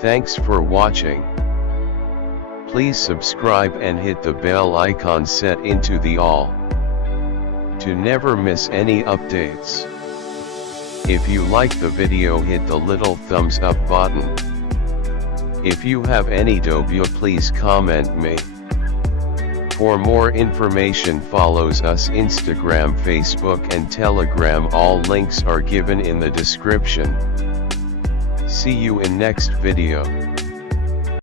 Thanks for watching. Please subscribe and hit the bell icon set into the all to never miss any updates. If you like the video, hit the little thumbs up button. If you have any idea, please comment me. For more information, follows us Instagram, Facebook and Telegram. All links are given in the description. See you in next video.